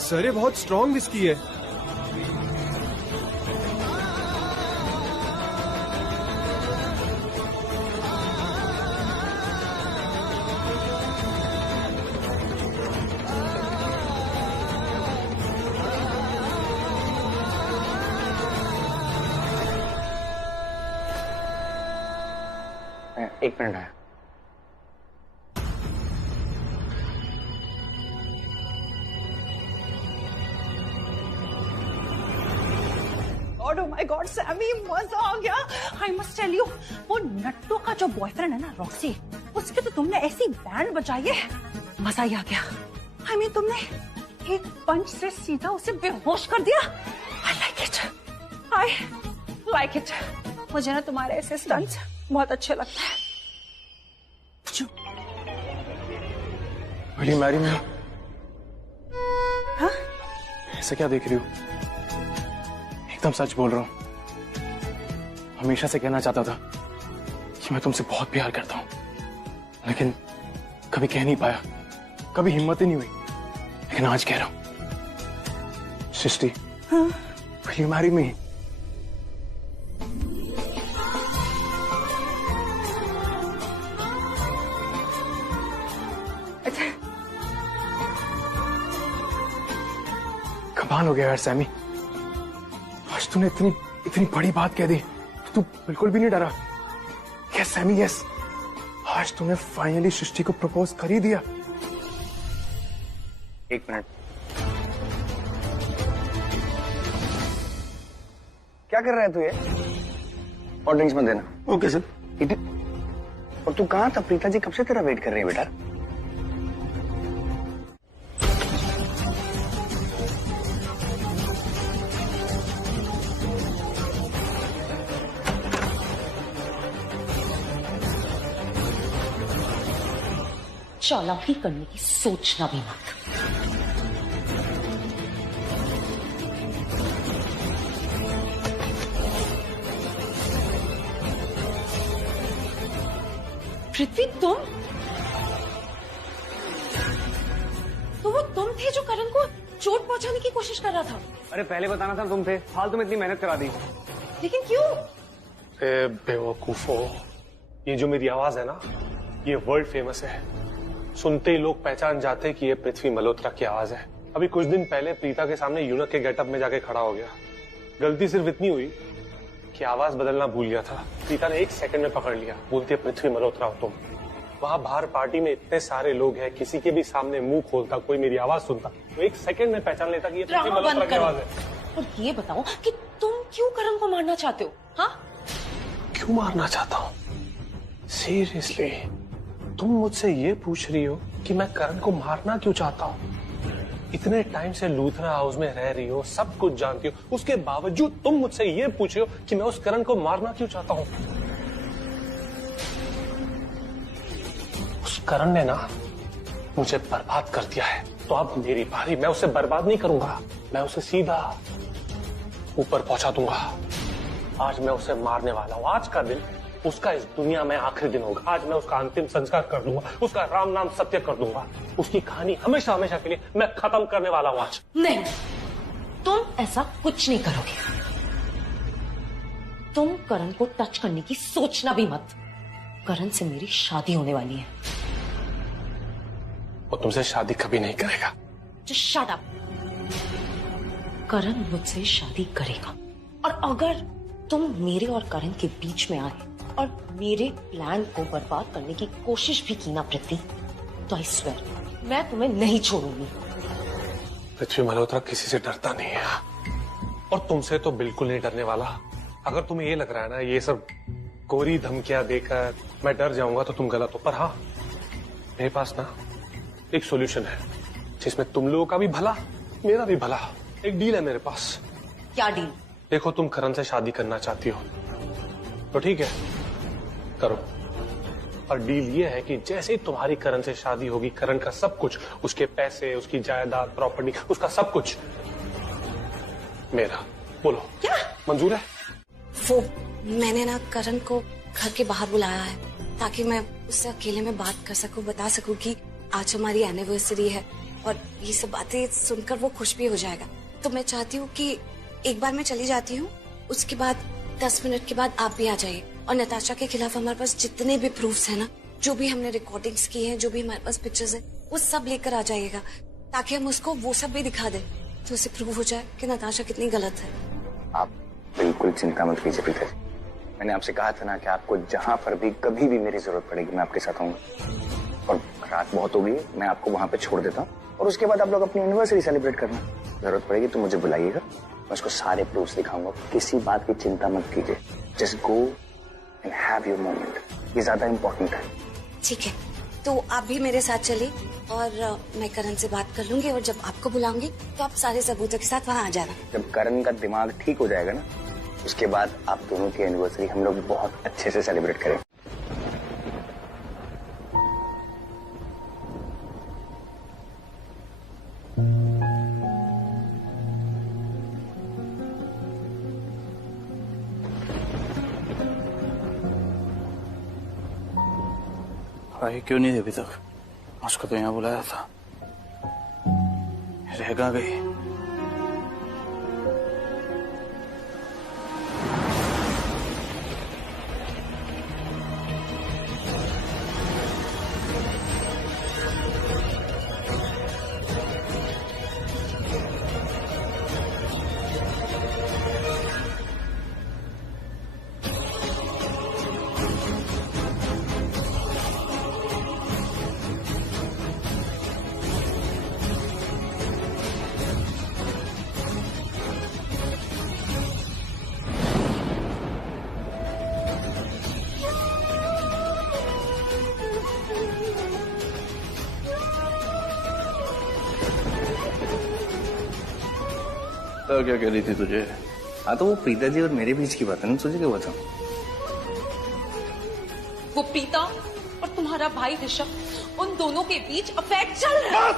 सर ये बहुत स्ट्रॉन्ग विस्की है। एक मिनट आया। Oh my God, सैमी मजा आ गया। I must tell you, वो नट्टू का जो बॉयफ्रेंड है ना रॉक्सी, उसके तो तुमने ऐसी बैंड बजाई है, मजा ही आ गया। I mean, तुमने एक पंच से सीधा उसे बेहोश कर दिया। I like it. I like it. मुझे ना तुम्हारे ऐसे स्टंट्स बहुत अच्छे लगते हैं। Will you marry me? हाँ? ऐसे क्या देख रही हो? एकदम सच बोल रहा हूँ। हमेशा से कहना चाहता था कि मैं तुमसे बहुत प्यार करता हूँ, लेकिन कभी कह नहीं पाया, कभी हिम्मत ही नहीं हुई, लेकिन आज कह रहा हूँ। सृष्टि, हाँ? Will you marry me? अच्छा। कमाल हो गया यार सैमी, आज तूने इतनी बड़ी बात कह दी, तू बिल्कुल भी नहीं डरा। यस सैमी यस, आज तूने फाइनली सृष्टि को प्रपोज कर ही दिया। एक मिनट, क्या कर रहा है तू ये? और ड्रिंक्स मत देना। Okay sir. और तू कहाँ था? प्रीता जी कब से तेरा वेट कर रही है बेटा। चालाकी करने की सोचना भी मत। पृथ्वी, तुम तो वो तुम थे जो करण को चोट पहुंचाने की कोशिश कर रहा था। अरे पहले बताना था तुम थे, फालतू में इतनी मेहनत करा दी। लेकिन क्यों? बेवकूफो, ये जो मेरी आवाज है ना, ये वर्ल्ड फेमस है। सुनते ही लोग पहचान जाते कि ये पृथ्वी मल्होत्रा की आवाज है। अभी कुछ दिन पहले प्रीता के सामने यूनक के गेटअप में जाके खड़ा हो गया। गलती सिर्फ इतनी हुई कि आवाज बदलना भूल गया था। प्रीता ने 1 सेकंड में पकड़ लिया, बोलती है पृथ्वी मल्होत्रा हो तुम। वहां बाहर पार्टी में इतने सारे लोग हैं, किसी के भी सामने मुंह खोलता, कोई मेरी आवाज सुनता तो 1 सेकंड में पहचान लेता कि ये पृथ्वी मल्होत्रा की आवाज है। और ये बताओ कि तुम क्यों करण को मारना चाहते हो? हाँ, क्यों मारना चाहता हूँ? सीरियसली तुम मुझसे ये पूछ रही हो कि मैं करण को मारना क्यों चाहता हूँ? इतने टाइम से लूथरा हाउस में रह रही हो, सब कुछ जानती हो, उसके बावजूद तुम मुझसे ये पूछ रही हो कि मैं उस करण को मारना क्यों चाहता हूँ? उस करण ने ना मुझे बर्बाद कर दिया है, तो अब मेरी बारी। मैं उसे बर्बाद नहीं करूंगा, मैं उसे सीधा ऊपर पहुंचा दूंगा। आज मैं उसे मारने वाला हूं। आज का दिन उसका इस दुनिया में आखिरी दिन होगा। आज मैं उसका अंतिम संस्कार कर दूंगा, उसका राम नाम सत्य कर दूंगा। उसकी कहानी हमेशा हमेशा के लिए मैं खत्म करने वाला हूं आज। नहीं, तुम ऐसा कुछ नहीं करोगे। तुम करण को टच करने की सोचना भी मत। करण से मेरी शादी होने वाली है। वो तुमसे शादी कभी नहीं करेगा। Just shut up। करण मुझसे शादी करेगा, और अगर तुम मेरे और करण के बीच में आए और मेरे प्लान को बर्बाद करने की कोशिश भी की ना पृथ्वी, तो आई स्वेयर मैं तुम्हें नहीं छोड़ूंगी। पृथ्वी मल्होत्रा किसी से डरता नहीं है, और तुमसे तो बिल्कुल नहीं डरने वाला। अगर तुम्हें ये लग रहा है ना ये सब कोरी धमकियां देकर मैं डर जाऊंगा तो तुम गलत हो। पर हाँ, मेरे पास ना एक सॉल्यूशन है जिसमें तुम लोगों का भी भला मेरा भी भला। एक डील है मेरे पास। क्या डील? देखो, तुम करण से शादी करना चाहती हो तो ठीक है, करो। और डील ये है कि जैसे ही तुम्हारी करण से शादी होगी, करण का सब कुछ, उसके पैसे, उसकी जायदाद, प्रॉपर्टी, उसका सब कुछ मेरा। बोलो क्या मंजूर है? वो मैंने ना करण को घर के बाहर बुलाया है ताकि मैं उससे अकेले में बात कर सकूं, बता सकूं कि आज हमारी एनिवर्सरी है, और ये सब बातें सुनकर वो खुश भी हो जाएगा। तो मैं चाहती हूँ कि एक बार मैं चली जाती हूँ, उसके बाद 10 मिनट के बाद आप भी आ जाइए, और नताशा के खिलाफ हमारे पास जितने भी प्रूफ्स है ना, जो भी हमने रिकॉर्डिंग्स की हैं, जो भी हमारे पास पिक्चर्स है, वो सब लेकर आ जाइएगा, ताकि हम उसको वो सब भी दिखा दें, तो उसे प्रूव हो जाए कि नताशा कितनी गलत है। आप बिल्कुल चिंता मत कीजिए प्रीता जी। मैंने आपसे कहा था ना कि आपको जहां पर भी कभी भी मेरी जरूरत पड़ेगी मैं आपके साथ आऊंगा। और रात बहुत हो गई, मैं आपको वहां पे छोड़ देता हूँ, और उसके बाद आप लोग अपनी एनिवर्सरी सेलिब्रेट करना। जरूरत पड़ेगी तो मुझे बुलाइएगा, मैं उसको सारे प्रूफ्स दिखाऊंगा। किसी बात की चिंता मत कीजिए, just go and have your moment, ये ज्यादा इम्पोर्टेंट है। ठीक है, तो आप भी मेरे साथ चलिए, और मैं करण से बात कर लूंगी, और जब आपको बुलाऊंगी तो आप सारे सबूतों के साथ वहाँ आ जाना। जब करण का दिमाग ठीक हो जाएगा ना, उसके बाद आप दोनों की एनिवर्सरी हम लोग बहुत अच्छे से सेलिब्रेट करें। भाई क्यों नहीं थे अभी तक? उसको तो यहाँ बुलाया था, रह कहाँ गई? तो क्या कह रही थी तुझे? हाँ, तो वो प्रीता जी और मेरे बीच की बात है ना, तुझे क्या बताऊं? वो प्रीता और तुम्हारा भाई ऋषभ, उन दोनों के बीच अफेयर चल रहा है।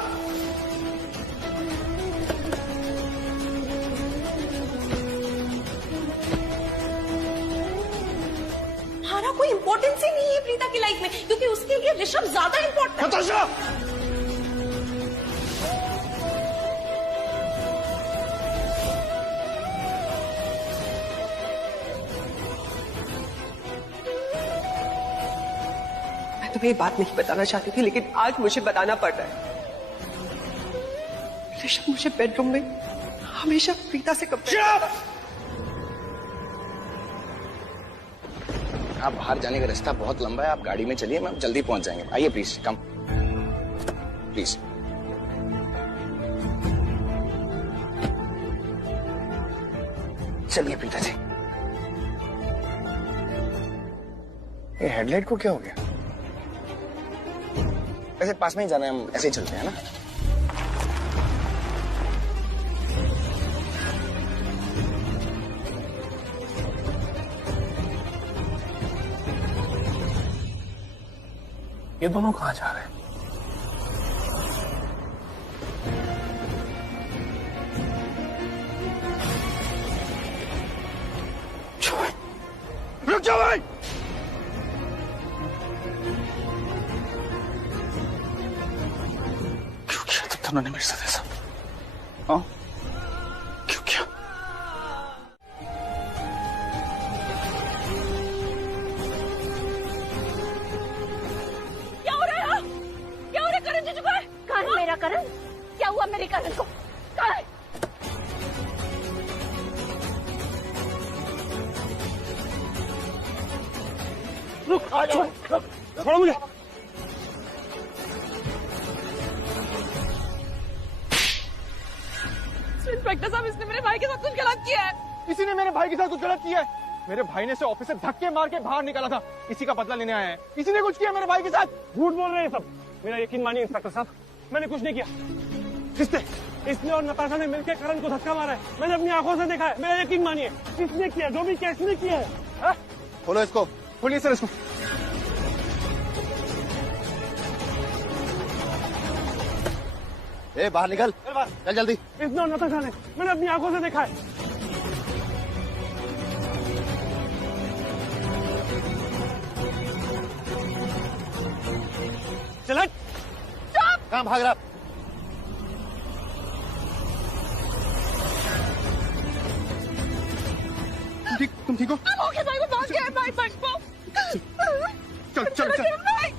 हमारा कोई इंपॉर्टेंस ही नहीं है प्रीता की लाइफ में, क्योंकि उसके लिए ऋषभ ज्यादा इंपॉर्टेंट है। तुम्हें ये बात नहीं बताना चाहती थी, लेकिन आज मुझे बताना पड़ रहा है। ऋषभ मुझे बेडरूम में हमेशा प्रीता से कंपेयर। आप बाहर जाने का रास्ता बहुत लंबा है, आप गाड़ी में चलिए, मैं जल्दी पहुंच जाएंगे। आइए प्लीज, कम प्लीज। चलिए प्रीता जी। ये हेडलाइट को क्या हो गया? वैसे पास में ही जाना है, हम ऐसे ही चलते हैं ना। ये दोनों कहाँ जा रहे हैं? रुक जाओ भाई। क्यों किया तुम दोनों ने मेरे साथ ऐसा? हाँ, क्यों किया? करण, क्या हुआ मेरे करण को? करण! रुक, आ जाओ, छोड़ो मुझे। इंस्पेक्टर साहब, इसने मेरे भाई के साथ कुछ गलत किया है। इसी ने मेरे भाई के साथ कुछ गलत किया है। मेरे भाई ने इसे ऑफिस से धक्के मार के बाहर निकाला था। इसी का बदला लेने आए हैं। इसी ने कुछ किया मेरे भाई के साथ। झूठ बोल रहे हैं सब। मेरा यकीन मानिए इंस्पेक्टर साहब, मैंने कुछ नहीं किया। इसने और नताशा ने मिलकर करण को धक्का मारा है। मैंने अपनी आंखों से देखा है। मेरा यकीन मानिए, किसने किया, जो भी किसने किया है। खोलो इसको। खोलिए सर इसको। ए, बाहर निकल, चल जल्दी। इसने और नताशा ने, मैंने अपनी आंखों से देखा है। चल हट। कहाँ भाग रहा? तुम ठीक हो? ओके भाई, वो भाग गया है भाई, भाई वो। चल चल चल। भाई।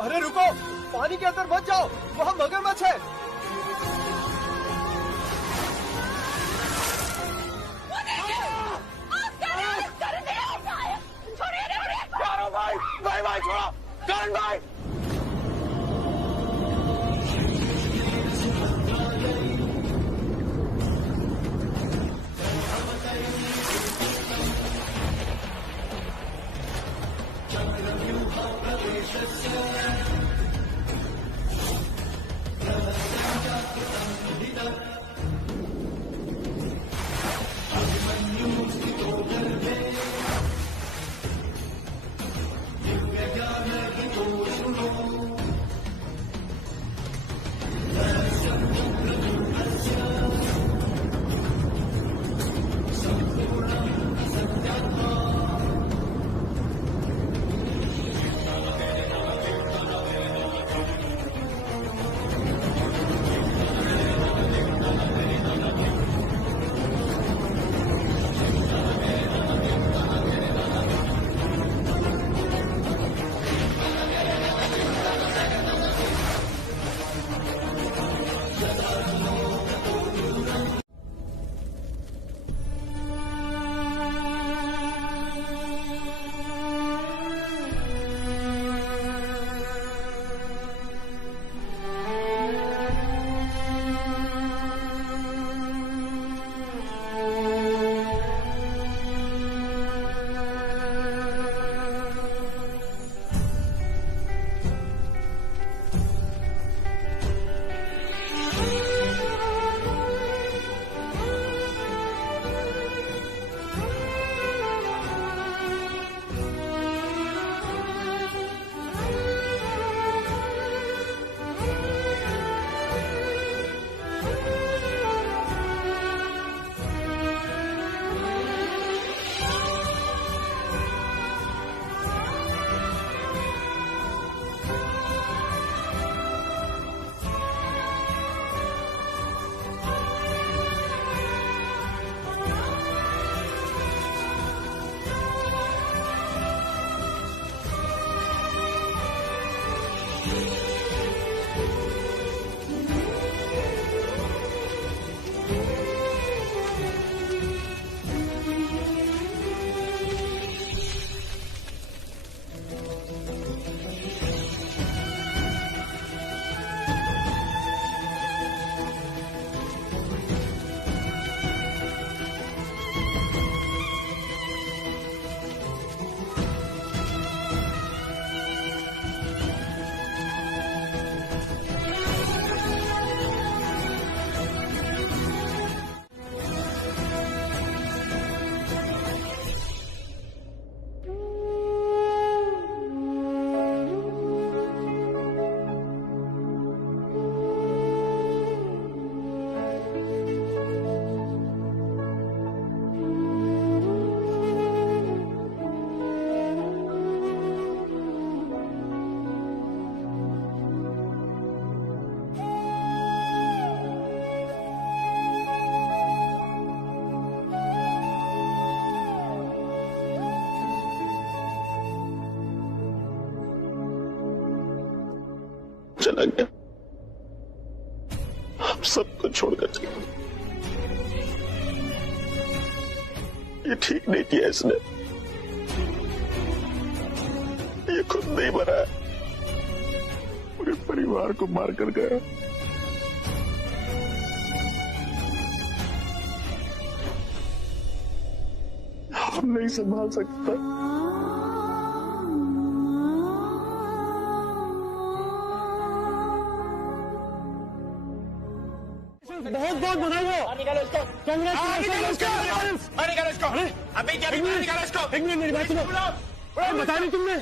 अरे रुको, पानी के अंदर मत जाओ, वहाँ मगरमच्छ है। भाई भाई छोड़ो, करण भाई। चला गया, हम सबको छोड़कर चला गया। ये ठीक नहीं किया इसने, ये खुद नहीं मरा है, पूरे परिवार को मार कर गया। हम नहीं संभाल सकता। बहुत बहुत बधाई हो। निकालो इसको, अभी क्या निकालो इसको। एक मिनट मेरी बात सुनो, बता नहीं तुमने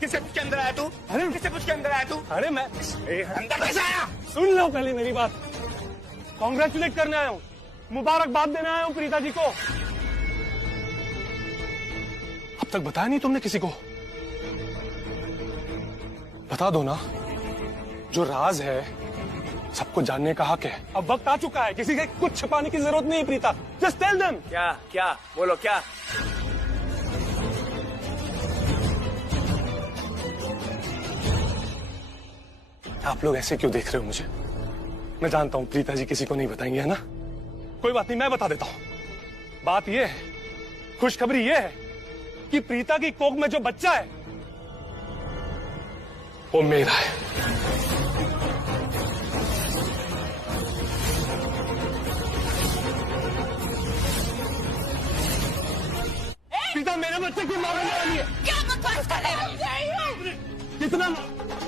किससे पूछ के अंदर आया तू? अरे किससे पूछ के अंदर आया तू? अरे मैं अंदर कैसे आया? सुन लो पहले मेरी बात। कॉन्ग्रेचुलेट करने आया हूँ, मुबारकबाद देने आया हूँ प्रीता जी को। अब तक बताया नहीं तुमने किसी को? बता दो ना, जो राज है सबको जानने का हक है। अब वक्त आ चुका है, किसी से कुछ छिपाने की जरूरत नहीं है प्रीता। Just tell them. क्या क्या बोलो क्या? आप लोग ऐसे क्यों देख रहे हो मुझे? मैं जानता हूं प्रीता जी किसी को नहीं बताएंगे, है ना? कोई बात नहीं, मैं बता देता हूं। बात यह है, खुशखबरी यह है कि प्रीता की कोख में जो बच्चा है वो मेरा है। प्रीता मेरे बच्चे की मां बनने वाली है। क्या बकवास कर रहे हो? कितना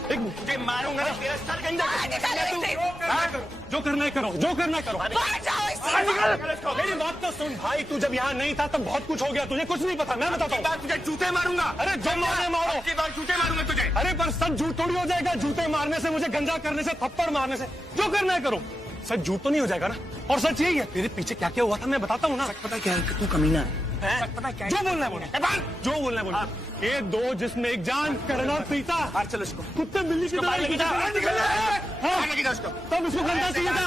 तुझे मारूंगा ना, तेरा सर गंजा जो करना है करो, जो करना है करो। मेरी बात तो सुन भाई, तू जब यहाँ नहीं था तब बहुत कुछ हो गया, तुझे कुछ नहीं पता। मैं बताता हूँ, तुझे जूते मारूंगा। अरे जो मारे मारो, जूते मारूंगा तुझे। अरे पर सच झूठ थोड़ी हो जाएगा। जूते मारने से, मुझे गंजा करने से, थप्पड़ मारने से, जो करना है करो। सच झूठ तो नहीं हो जाएगा ना? और सच यही है, तेरे पीछे क्या क्या हुआ था मैं बताता हूँ ना। पता क्या है, तू कमीना है। पता क्या है? जो बोलना है बोलो, जो बोलना है बोलो। एक दो जिसमें एक जान, करना प्रीता। चलो इसको कुत्ते बिल्ली की तरह तब इसको कंधा चाहिए था,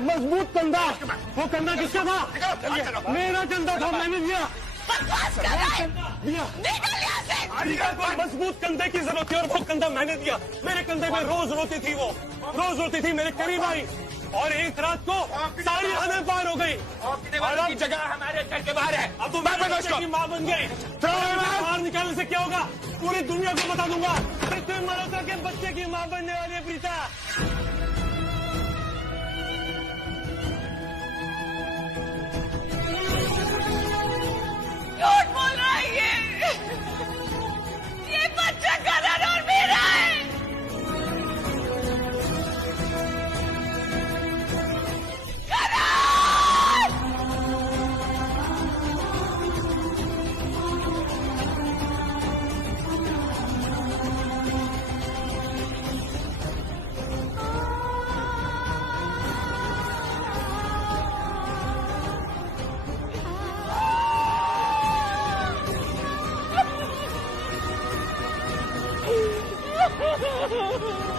मजबूत कंधा। वो कंधा किसका था? मेरा कंधा था, मैंने दिया। मजबूत कंधे की जरूरत थी और वो कंधा मैंने दिया। मेरे कंधे में रोज रोती थी, वो रोज रोती थी, मेरे करीब आई और एक रात को सारी हदें पार हो गई। और अब जगह हमारे घर के बाहर है। अब बच्चे की माँ बन गई। बाहर निकालने से क्या होगा? पूरी दुनिया को बता दूंगा पृथ्वी मल्होत्रा के बच्चे की माँ बनने वाली है प्रीता। झूठ बोल रहा है ये बच्चा करण और मेरा है। Ha ha ha ha!